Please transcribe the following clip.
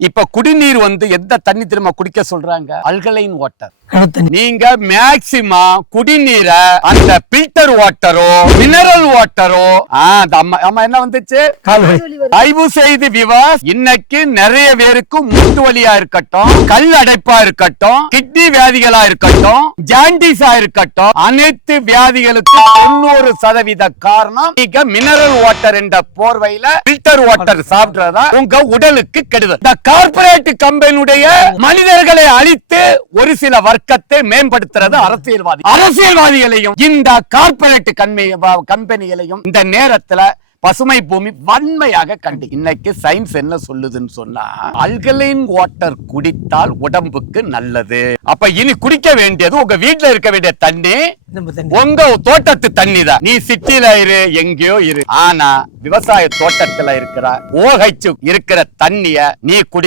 இப்ப குடிநீர் வந்து எந்த தண்ணி திரும்ப குடிக்க சொல்றாங்க? Alkaline water. நீங்க மேக்சிமம் குடிநீரை அந்த பில்டர் வாட்டரோ மினரல் வாட்டரோ என்ன வந்துச்சு? தயவு செய்து விவாஸ். இன்னைக்கு நிறைய பேருக்கு மூட்டு வலியா இருக்கட்டும் கல் அடைப்பா இருக்கட்டும் கிட்னி வியாதிகளா இருக்கட்டும் ஜாண்டிஸா இருக்கட்டும் அனைத்து வியாதிகளுக்கும் தொண்ணூறு சதவீத காரணம் நீங்க மினரல் வாட்டர் என்ற போர்வையில பில்டர் வாட்டர் சாப்பிடுறதா உங்க உடலுக்கு கெடுதல். இந்த கார்பரேட் கம்பெனியுடைய மனிதர்களை அழித்து ஒரு சில வர்க்கத்தை மேம்படுத்துறது அரசியல்வாதி. அரசியல்வாதிகளையும் இந்த கார்பரேட் கம்பெனிகளையும் இந்த நேரத்துல பசுமை பூமி வன்மையாக கண்டு. இன்னைக்கு சயின்ஸ் என்ன சொல்லுதுன்னு சொன்னா அல்கலைன் வாட்டர் குடித்தால் உடம்புக்கு நல்லது. அப்ப இனி குடிக்க வேண்டியது உங்க வீட்டுல இருக்க வேண்டிய தண்ணி உங்க தோட்டத்து தண்ணி தான். நீ சிட்டில இரு எங்கேயோ இரு. ஆனா விவசாய தோட்டத்துல இருக்கிற ஓஹெச் இருக்கிற தண்ணிய நீ குடி